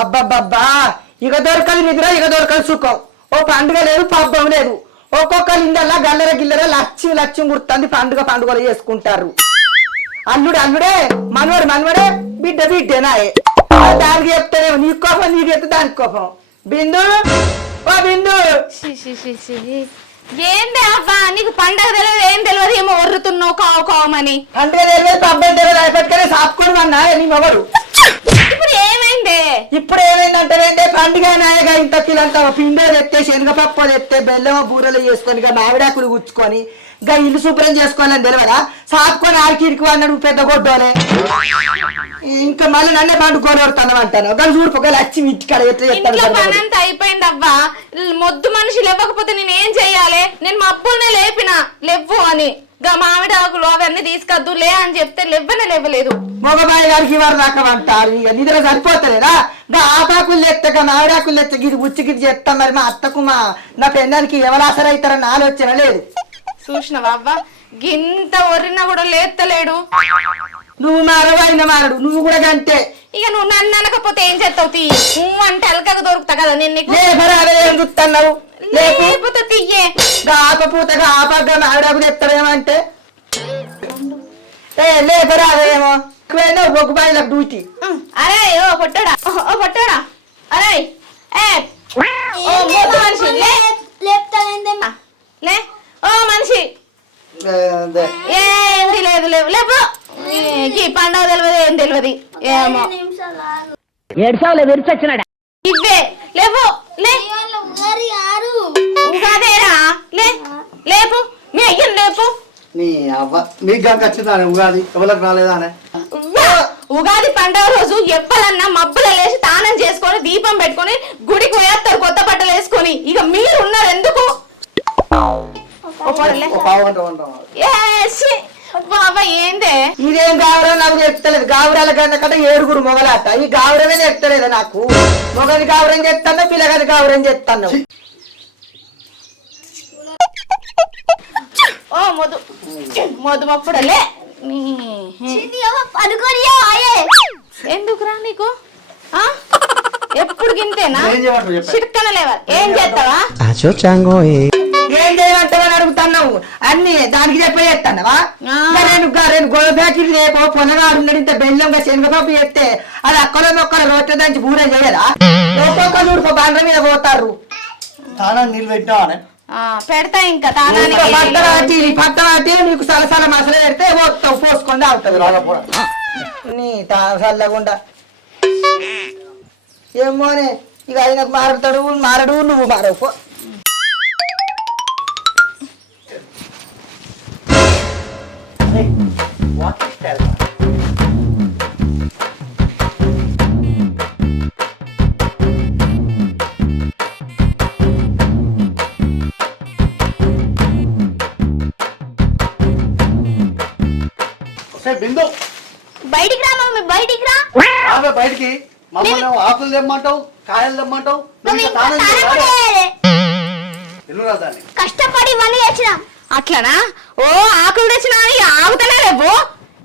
అబ్బబ్బబ్బా ఇక దొరకదు నిద్ర ఇక దొరకదు సుఖం. ఓ పండుగ లేదు పబ్బం లేదు. ఒక్కొక్కరి ఇండల్లా గల్లర గిల్లర లచ్చి లచ్చి గుర్తుంది. పండుగలు చేసుకుంటారు. అల్లుడు అల్లుడే, మనవడు మనవడే, బిడ్డ బిడ్డేనాయే. దానికి చెప్తానేమో నీ కోపం, నీకు చెప్తే దానికి కోపం. బిందు ఓ బిందు, ఏంది అబ్బా నీకు పండగ తెలియదు ఏం తెలియదు, ఏమో ఒర్రుతున్నావు కావు కావమని. పండుగ తెలియదు పబ్బం తెలియదు అయిపోయి సాపుకొని అన్నా నీ మొగడు. ఇప్పుడు ఏమైంది? ఇప్పుడు ఏమైందంటే పండుగ నాయగా ఇంత కిలంతా పిండో తెస్తే శనగపప్పు తెస్తే బెల్లమో బూరెలు చేసుకొని ఇక మామిడాకులు గుచ్చుకొని ఇంకా ఇల్లు శుభ్రం చేసుకోవాలని తెలియదా? సాపుకొని ఆడికిడికి అన్నాడు పెద్ద గొడ్డోలే. ఇంకా మళ్ళీ నన్నే పండు కొనబడుతున్నాం అంటాను. కానీ చూడుకోగల వచ్చి ఇంటికాడ ఎట్లా పనంతా అయిపోయింది అవ్వా. మొద్దు మనిషి లేవకపోతే నేను ఏం చెయ్యాలి? నేను మా అబ్బుల్నే లేపిన లేవ్వు అని. గా మామిడి ఆకులు అవన్నీ తీసుకొద్దు లే అని చెప్తే లేవ్వలేదు. మగబాయి గారికి ఇవారు రాకమంటారు. ఇక నిద్ర సరిపోతలేదా? ఆపాకులు తెచ్చక మామిడాకులు తెచ్చక ఇది ఉచ్చిగిరి చేస్తాం. మరి మా అత్తకు నా పెన్నానికి ఎవరాసరైతారని ఆలోచన లేదు. చూసినవా అవ్వ, గింత ఒరినా కూడా లేత్తలేడు. నువ్వు మారవాయిన మారడు, నువ్వు కూడా గంతే. ఇక నువ్వు నన్ను అనకపోతే ఏం చేస్తావు? తీ నువ్వు అంటే అలకగా దొరుకుతా కదా నేను ఏం చూస్తున్నావు? లేకపోతే తీయే ఆపపూతగా ఆపగా మామిడాకు తెస్తావేమంటే లేపరాదేమో ఒక బాయిలకు డ్యూటీ. అరే ఓ పొట్టడా అరే మనిషి లే ఓ మనిషి ఏంది లేదు లేవు పండగ తెలియదు ఏం తెలియదు ఏమో ఇవే లేవు ఉగాదేరా లేపు మీ అయ్యను లేపు. ఉగాది ఎవరికి రాలేదా? ఉగాది పండుగ రోజు ఎవ్వరన్నా మబ్బుల లేచి తానం చేసుకొని దీపం పెట్టుకొని గుడికి పోయేస్తారు కొత్త బట్టలు వేసుకొని. ఇక మీరు ఉన్నారు ఎందుకు? బాబా ఏందే ఇదేం గావరా నాకు చెప్తలేదు. గావరాల కన్నా 7 మొగలాట. ఈ గావరమే చెప్తలేదు నాకు. మొగది గావరం చెప్తాను, పిల్లగది గావరం చెప్తాను. ఓ మొద్దు మొప్పుడలే ఎందుకురా నీకు ఎప్పుడు గింతేనా? చిట్కన లేవా? ఏం చేస్తావా? ఏం చేయమంటావని అడుగుతున్నావు. అన్ని దానికి చెప్పే చేస్తావా? నేను గోడ ప్యాకెట్ రేపు పొనగాడు ఇంత బెల్లంగా శనగపప్పు చేస్తే అది అక్కడో మొక్కలు రోడ్డు దానికి బూర చేయదా? ఒక్కొక్కరు ఊరుకో బండ్ల మీద పోతారు. నీళ్ళు పెట్టావా? పెడతా ఇంకా పట్టవాటి నీకు సలసల మసలు పెడితే పోతావు, పోసుకొని అవుతుంది నీ చల్లకుండా. ఏమోనే ఇక ఆయనకు మారడు నువ్వు మారవు. బిందు బయటికి రా మమ్మీ, బయటికి రా. బయటికి మమ్మల్ని ఆకులు తెమ్మంటావు, కాయలు తెమ్మంటావు. కష్టపడి ఇవన్నీ తెచ్చినాం. అట్లనా? ఓ ఆకులు తెచ్చినా ఆగుతలే రేపు.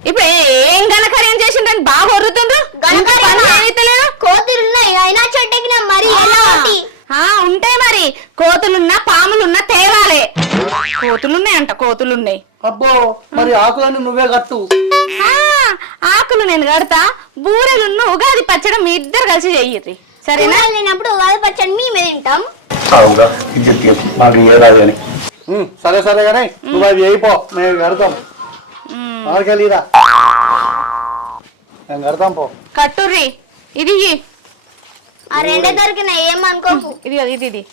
ఇప్పుడు ఏం ఘనకార్యం చేసిండ్రని బాగా ఒర్రుతుండ్రు. కోతులున్నాయి అయినా చెట్టెక్కినా మరి ఉంటాయి మరి. కోతులున్నా పాములున్నా తేవాలే. కోతులున్నాయంట, కోతులున్నాయి. అబ్బో మరి ఆకులన్నీ నువ్వే కట్టు. ఆకులు నేను కడతా. బూరెలున్న ఉగాది పచ్చడి మీ ఇద్దరు కలిసి చెయ్యి సరేనా? లేనప్పుడు ఉగాది పచ్చడి మేమే తింటాం. సరే సరే కానీ నువ్వు అవి అయిపో, మేము కడతాం. ఆడికెళ్ళిరా మేము కడతాం పో. కట్టుర్రి. ఇది ఆ రెండే దొరికినాయి ఏమనుకోకు. ఇది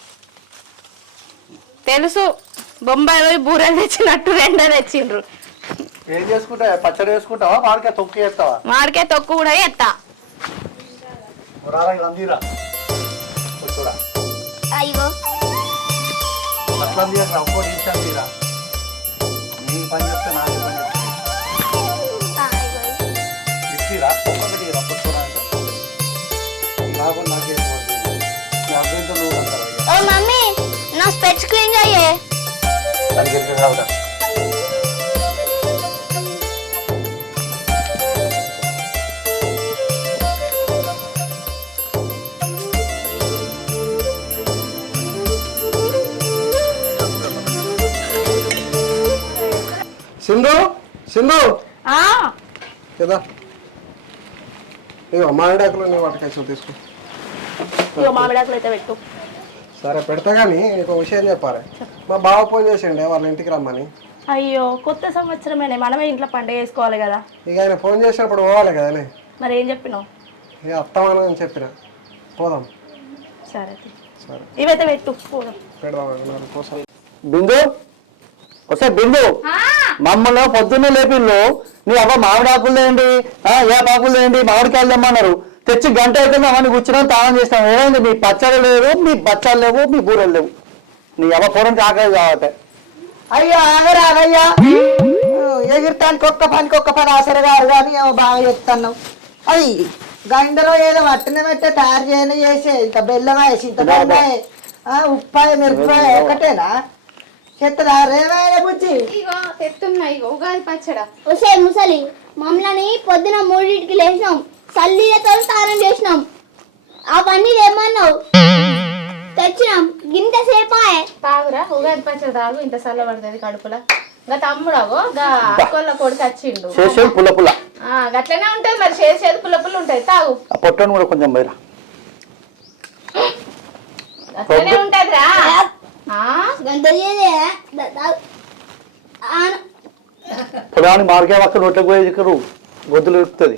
తెలుసు. బొంబాయిలో బూరెలు తెచ్చినట్టు రెండే తెచ్చిండ్రు. ఏం చేసుకుంటా? పచ్చడి వేసుకుంటావా? మామిడికాయ తొక్కు చేస్తావా? మామిడికాయ తొక్కు కూడా ఎత్తా. అయ్యో అట్లా తీరా. నీ పని చెప్తే నాకు పని చెప్తారా? ఒక్కొక్కటి లాభం నాకే. ఓ మమ్మీ నా స్పెట్స్ క్లీన్ చెయ్యే. సింధు ఆ కదా ఇగో మామిడాకులు నీ వాటికాయ తీసుకో. ఇగో మామిడాకులు అయితే పెట్టు. సరే పెడతా కానీ నీకు విషయం చెప్పాలి. మా బావ ఫోన్ చేసిండే వాళ్ళ ఇంటికి రమ్మని. అయ్యో కొత్త సంవత్సరమేనే, మనమే ఇంట్లో పండుగ చేసుకోవాలి కదా. ఇక ఆయన ఫోన్ చేసినప్పుడు పోవాలి కదనే. మరి ఏం చెప్పినావు? ఇక అత్తమని చెప్పిన పోదాం. సరే సరే ఇవైతే పెట్టు పోదాం. పెడదాం కోసం. బిందు వస్తే బిందు మమ్మల్ని పొద్దున్నే లేపిల్లు నీ అవ్వ మామిడాకులు లేండి ఏపాకులు లేండి మామిడికాయలు తెమ్మన్నారు. తెచ్చి గంట అయితే అవన్నీ కూర్చున్నాం తాళం చేస్తాం. ఏమైంది మీ పచ్చళ్ళు లేవు, మీ బచ్చాలు లేవు, మీ బూరెలు లేవు. నీ అవ్వ పూర్వం ఆకలి కాబట్టి అయ్యో ఆగరాగయ్యా ఎగిరితానికి ఒక్క పని ఆసరి గారు కానీ ఏమో బాగా చెప్తున్నావు. అది గంటలో ఏదో వట్టనే పెట్టే తయారు చేయని చేసే ఇంత బెల్లం వేసి ఇంత బెల్లమే ఉప్పాయ మిరపాయ ఒకటేనా చెత్తదా రేవాయ బుజ్జి ఇగో తెస్తున్నా. ఇగో ఉగాది పచ్చడా. ఒసే ముసలి మమ్మల్ని పొద్దున 3కి లేచినాం, చల్లీలతో స్నానం చేసినాం. అవన్నీ ఏమన్నావు తెచ్చినాం గింత సేపాయే. తాగురా ఉగాది పచ్చడి తాగు, ఇంత చల్ల పడుతుంది కడుపులా. ఇంకా తమ్ముడాగో గా అక్కోళ్ళ కొడుకు వచ్చిండు. చేసేది పుల్ల పుల్ల గట్లనే ఉంటది మరి, చేసేది పుల్ల పుల్ల ఉంటది. తాగు పొట్టను కూడా కొంచెం బయట గట్లనే ఉంటదిరా. గంట చేయదే పొలాన్ని మార్గే పక్కన నోట్లకు పోయి గొద్దులు ఎక్కుతుంది.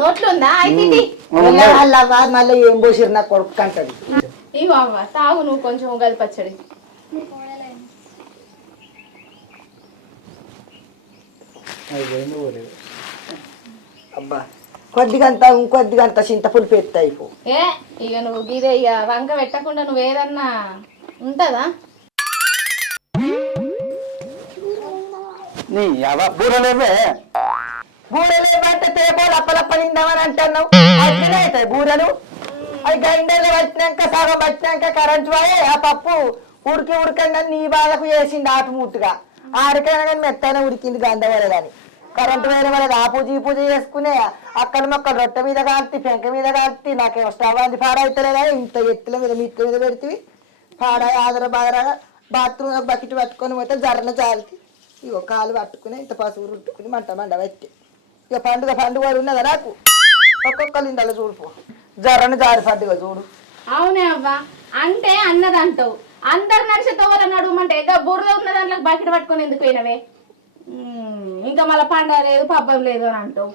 నోట్లు ఉందా? అయితే మళ్ళీ ఏం పోసిరు నా కొడుకు అంటది. ఇగో అవ్వ తాగు నువ్వు కొంచెం ఉగాది పచ్చడి. అబ్బా కొద్దిగంత ఇంకొద్దిగంత చింతపులు పెడతాయి. ఏ ఇక నువ్వు గీదే ఇక వంక పెట్టకుండా నువ్వు ఏదన్నా ఉంటదా? నీ బూరలేవే బూరలేవంటే తేపోలు అప్పలప్ప నిందామని అంటున్నావు. అట్లనే అవుతాయి బూరలు. అది గంటలు పట్టినాక సగం పట్టినాక కరెంట్ వాయే ఆ పప్పు ఉడకంగా నీ బాధకు వేసింది ఆటుమూటుగా. ఆడికైనా కానీ మెత్తనే ఉడికింది గంధవరదని. కరెంటు వేరే వాళ్ళది ఆ పూజ ఈ పూజ చేసుకునే అక్కడ మొక్కలు రొట్టె మీద కాల్తి పెంక మీద కాల్తి నాకేమో స్టవ్ అంది పాడైతలేదా ఇంత ఎత్తుల మీద మీట్ల మీద పెడితే పాడాయి ఆదర బాదరగా బాత్రూమ్ బకెట్ పట్టుకొని పోతే జరన జాలికి ఇగో కాలు పట్టుకుని ఇంత పసుపు రుట్టుకుని మంట పెట్టి ఇక పండుగ ఉన్నదా నాకు ఒక్కొక్కరు ఇందలో చూడుపో జరన జారి పండుగ చూడు. అవునే అవ్వ అంటే అన్నది అంటావు. అందరు నడిచేతో వాళ్ళ నడుమంటే ఇక బుర్ర ఉన్న దాంట్లో బకెట్ పట్టుకొని ఎందుకు పోయినవే? ఇంకా మళ్ళీ పండుగ లేదు పబ్బం లేదు అని అంటావు.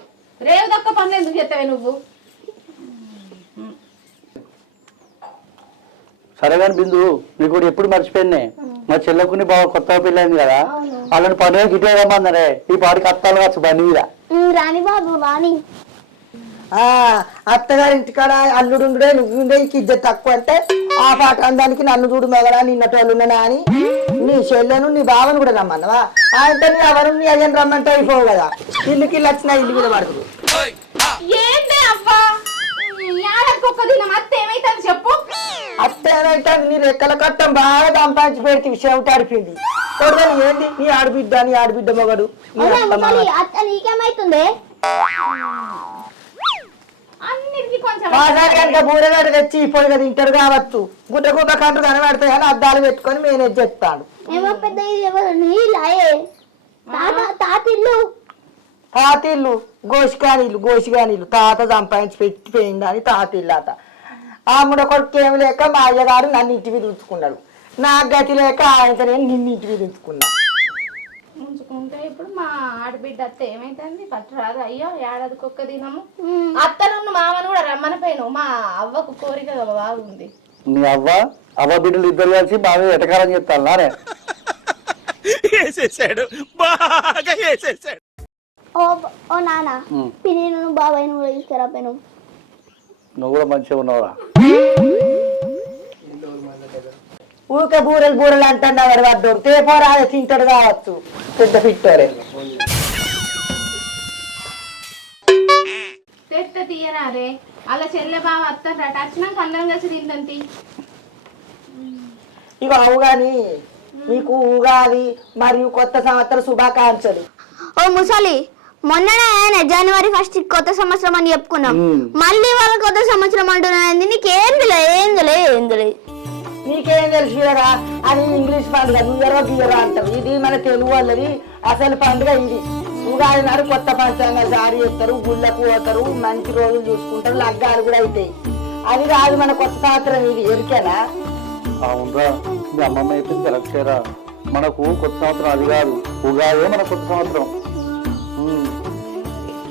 రేవు దొక్క పనులు ఎందుకు చేస్తావే నువ్వు? సరే కానీ బిందు నీకు కూడా ఎప్పుడు మర్చిపోయినే మా చెల్లెకుని బాగా కొత్తగా పెళ్ళైంది కదా, వాళ్ళని పండుగ గిట్టే రమ్మన్నారే. ఈ పాటికి అత్తాలు కావచ్చు బండి మీద. రాని బాబు రాని అత్తగారి ఇంటికాడ అల్లుడు నువ్వుండే ఇజ్జత్ తక్కువ అంటే ఆ పాట అందానికి నన్ను చూడు మెగడా నిన్నటోళ్ళున్నా అని నీ చెల్లెను నీ బావను కూడా రమ్మన్నవా? అంటే నీ ఎవరు నీ అయ్యని రమ్మంటే అయిపోవు కదా. ఇల్లుకి వచ్చిన ఇల్లు మీద పడుతుంది. ఏంటి అవ్వా ఒక్క దినం అత్త ఏమైతుంది చెప్పు? అత్త ఏమైతే నీ రెక్కల కట్టం బాగా సంపాదించి పెడితే విషయం తడిపింది. ఏంది నీ ఆడబిడ్డ మొగడు అత్త నీకేమైతుంది? అన్నిటికీ కొంచెం కనుక బూరగడ్డ తెచ్చి ఇప్పుడు కదా తింటారు కావచ్చు. గుడ్డ కంటు కనబడతాయి అని అద్దాలు పెట్టుకొని మేనేజ్ చెప్తాడు. ఏమో పెద్ద నీళ్ళే తాతిల్లు గోసిగానీళ్ళు తాత సంపాదించి పెట్టిపోయింది అని తాతిల్లు అత. ఆముడ కొడుకు ఏమి లేక మా అయ్యగారు నన్ను ఇంటి మీద ఉంచుకున్నాడు. నాకు గతి లేక ఆయనతో నేను నిన్ను ఇంటి మీద ఉంచుకున్నా. ఉంచుకుంటే ఇప్పుడు మా ఆడబిడ్డ అత్త ఏమైతుంది పట్టురాదు. అయ్యో ఏడాదికి ఒక్క దినము అత్తను మామను కూడా రమ్మనిపోయినావు. మా అవ్వకు కోరిక బాగుంది. నీ అవ్వ బిడ్డలు ఇద్దరు కలిసి బాగా ఎటకారం చెప్తాను నానే. ఓ నాన్న పిన్ని బాబాయ్ కూడా తీసుకురాపోయాను. నువ్వు కూడా మంచిగా ఉన్నావురా. ఊరికే బూరెలు అంటున్నాడు వడ్డోడు. తేపోరా తింటాడు కావచ్చు పెద్ద పిట్టోరే. తెత్త తీయరాదే అలా చెల్లె బావ అత్తరా వచ్చినాక అందరం కలిసి తిందంతి. ఇక అవు గాని మీకు ఉగాది మరియు కొత్త సంవత్సర శుభాకాంక్షలు. ఓ ముసలి మొన్ననే జనవరి 1 కొత్త సంవత్సరం అని చెప్పుకున్నాం. మళ్ళీ వాళ్ళ కొత్త సంవత్సరం అంటున్నాయండి. నీకేందిలే ఏందిలే నీకేం తెలిసిరా అని ఇంగ్లీష్ పండుగ న్యూ ఇయర్ అంటారు. ఇది మన తెలుగు వాళ్ళది అసలు పండుగ ఇది. ఉగాది నాడు కొత్త పంచాంగ జారీ చేస్తారు, గుళ్ళకు పోతారు, మంచి రోజులు చూసుకుంటారు, లగ్గాలు కూడా అవుతాయి. అది కాదు మన కొత్త సంవత్సరం, ఇది ఎరికేనా? అవునరా, మీ అమ్మమ్మ చెప్పింది కరెక్టేరా. మనకు కొత్త సంవత్సరం అది కాదు, ఉగాదే మన కొత్త సంవత్సరం.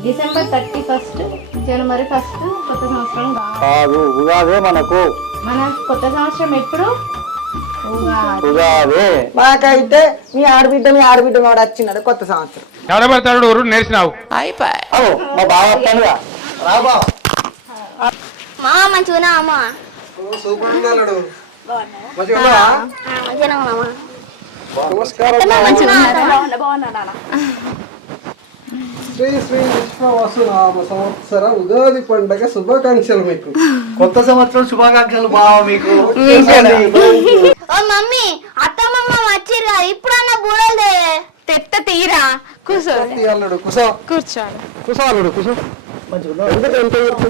డిసెంబర్ 31 జనవరి 1 కొత్త సంవత్సరం కాదు, ఉగాదే మనకు. మన కొత్త సంవత్సరం ఎప్పుడు? ఉగాదే. మాకైతే మీ ఆడబిడ్డ వాడు వచ్చినాడు కొత్త సంవత్సరం. ఎవడబడతాడు ఊరు నేర్చినావు. అవు మా బావ వస్తానుగా. రా బావ. మామ మంచిగా అమ్మ సూపర్ ఉన్నాడు. మంచిగా మామ శ్రీ శ్రీ విశ్వవసునామ సంవత్సర ఉగాది పండగ శుభాకాంక్షలు మీకు. కొత్త సంవత్సరం శుభాకాంక్షలు బావ మీకు. ఓ మమ్మీ అత్తమ్మ వచ్చిర్రా, ఇప్పుడన్నా బూడలే తెత్త తీరా కూర్చో అల్లుడు కుసో కూర్చోండి. కుసో అల్లుడు కుసో. మంచిగా ఎందుకు ఎంత చెప్పు?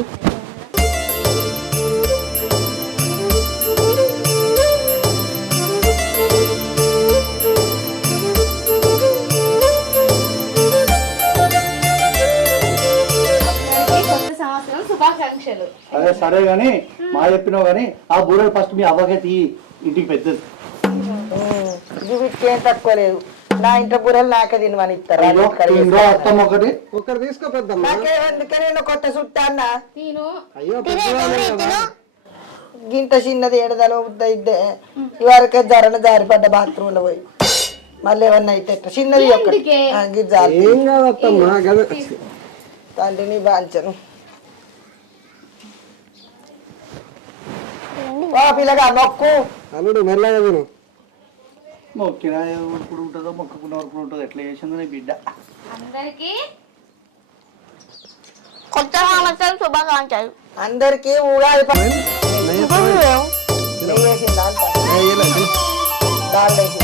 కొత్త సంవత్సరం శుభాకాంక్షలు. అదే సరే గాని మా చెప్పినావు గాని ఆ బూరెలు ఫస్ట్ మీ అవ్వకే తీయి, ఇంటికి పెద్దది. వీటికి ఏం తక్కువ లేదు. నా ఇంట్లో బూరెలు నాకే తినమని ఇస్తారు. అత్తమ్మ ఒకటి. ఒక్కరు తీసుకో పెద్దమ్మ. నాకేందుకే నేను కొత్త చుట్టా అన్న. నేను అయ్యో గింత చిన్నది ఏడదలో ఇద్దే ఇవరకే జారిపడ్డ బాత్రూమ్ లో పోయి మళ్ళీ ఏమన్నా అయితే ఎట్లా? చిన్నది ఒక్కటి ఎందుకే? గిజ్జాలి ఏం కాదత్తమ్మా గదే. తండ్రిని బాంచను. ఓ పిల్లగా మొక్కు. అల్లుడు మెల్లగా తిను. మొక్కిన ఇప్పుడు ఉంటుందో మొక్కుకున్న వరకు ఉంటుందో ఎట్లా చేసిందో నీ బిడ్డ. అందరికి కొత్త సంవత్సరం శుభాకాంక్షలు. అందరికి ఉగాది నెయ్యేసిందా అంట? దాల్లేసి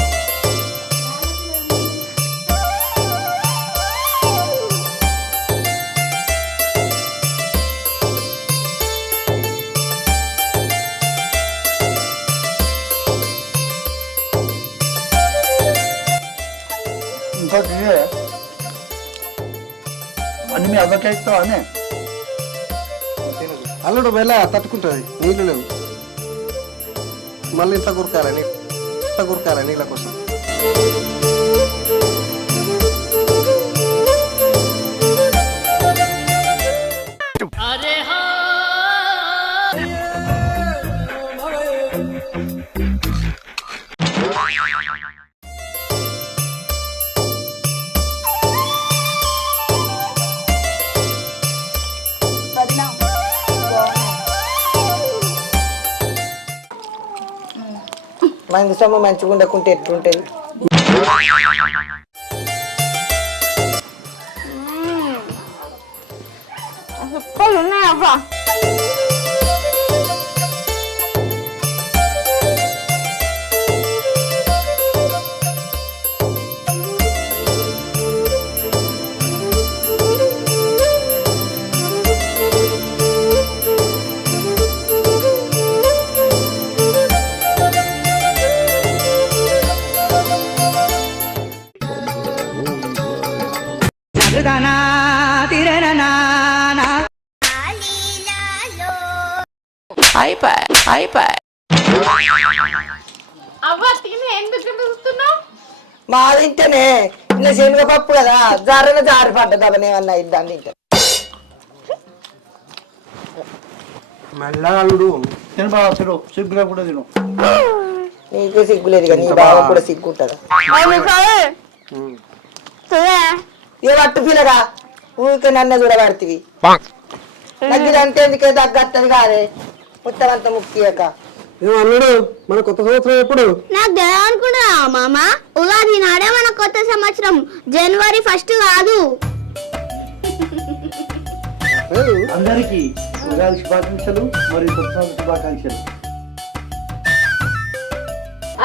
ఇంకా అన్ని మీ అవ్వకే ఇస్తావా అనే? అల్లుడు మెల్ల తట్టుకుంటుంది, నీళ్ళు లేవు. మళ్ళీ ఇంత గురకాలి, నీళ్ళ కోసం. మంది సొమ్ము మంచిగా ఉండకుంటే ఎట్లుంటది? ఉన్నాయి అవ్వ. అవ్వ తిని ఎందుకు చూస్తున్నావు? మాదింటేనే ఇలా శనగపప్పు కదా, జారిపడ్డది అవనేమన్నా ఇద్దాం తింటే. మెల్లగా అల్లుడు. తిను బావ, తిను, సిగ్గులో కూడా తిను. నీకు సిగ్గులేదు కదా, నీ బావ కూడా సిగ్గు ఉంటుందా? ఏ పట్టు పిల్లగా ఊరికే నన్ను చూడబడుతుంది. నాకు ఇదంటే ఎందుకే తగ్గత్తది కాదే, మొత్తం అంత ముఖ్యక. ఏం అల్లుడు, మన కొత్త సంవత్సరం ఎప్పుడు? నాకు తెలియదు అనుకుంటా మామ. ఉగాది నాడే మన కొత్త సంవత్సరం, జనవరి 1 కాదు. అందరికీ ఉగాది శుభాకాంక్షలు మరియు కొత్త సంవత్సర శుభాకాంక్షలు.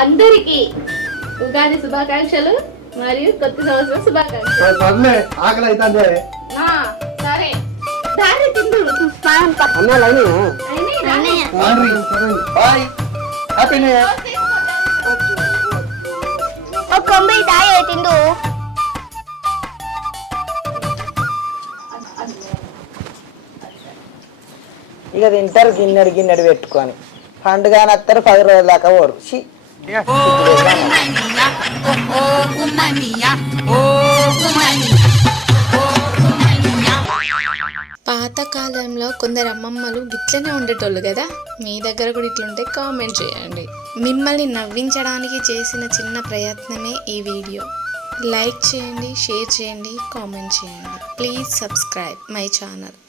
అందరికి ఉగాది శుభాకాంక్షలు మరియు కొత్త సంవత్సరం శుభాకాంక్షలు. సర్లే, ఆకలి అవుతుంది. సరే దారి తిందు. అన్నాలు అయినా బాయ్, హ్యాపీ న్యూ ఇయర్. ఒక కొంబి తాగే తిండు. ఇక తింటారు గిన్నెడు పెట్టుకొని పండుగ వస్తారు 10 రోజుల దాకా పోరు ఛీ. పాతకాలంలో కొందరు అమ్మమ్మలు గిట్లనే ఉండేటోళ్ళు కదా, మీ దగ్గర కూడా ఇట్లుంటే కామెంట్ చేయండి. మిమ్మల్ని నవ్వించడానికి చేసిన చిన్న ప్రయత్నమే ఈ వీడియో. లైక్ చేయండి, షేర్ చేయండి, కామెంట్ చేయండి. Please subscribe my channel.